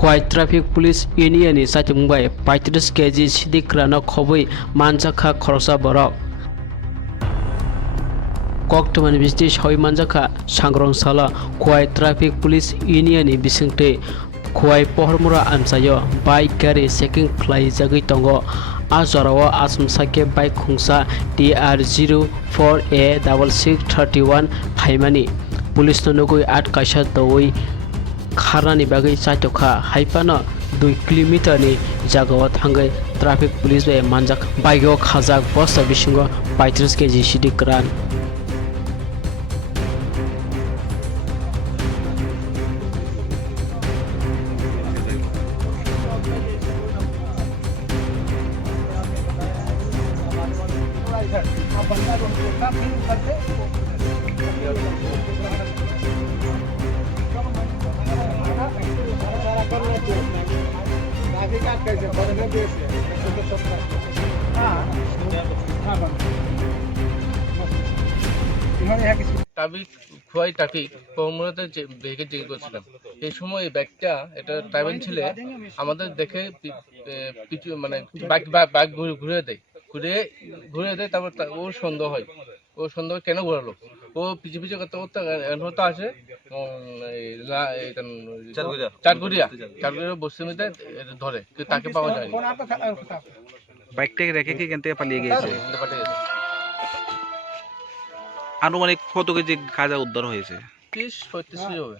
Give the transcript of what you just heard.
Khwai Traffic Police Union ni Saitungbai 35 kg Sidi Krana Khowai Manjak Khorsa Borok Koktoman Bistis Hoi Manjak Sangrong Sala Khwai Traffic Police Union ni Bising Khowai Pohor Mura Amsayo bike gari checking khlai jagui tongo Azarawa Asam Sake bike khungsa TR04A6631 Phaimani Police no nugui 8 kaisa tawui Khwnani bagai chaitokha haipano 2 kilometer ni jagao thangai traffic police be Manjak bike khajak Bosta Bisingo 35 kg Sidi Kwran Khowai traffic পৌরমুরাতে যে ব্যাগে check করছিলাম এই সময় এই ব্যাগটা এটা travel ছেলে আমাদের দেখে পিছু মানে বাইক ঘুরে দেয় তারপর ওর সন্দেহ হয় ও সন্দেহ কেন ঘোরালো ও পিছু করতে করতে হতে আসে চারগুড়িয়া বস্তির মধ্যে ধরে কিন্তু তাকে পাওয়া যায়নি বাইকটাকে রেখে কি এখান থেকে পালিয়ে গিয়েছে আনুমানিক কত কেজি গাঁজা উদ্ধার হয়েছে 30-35 হবে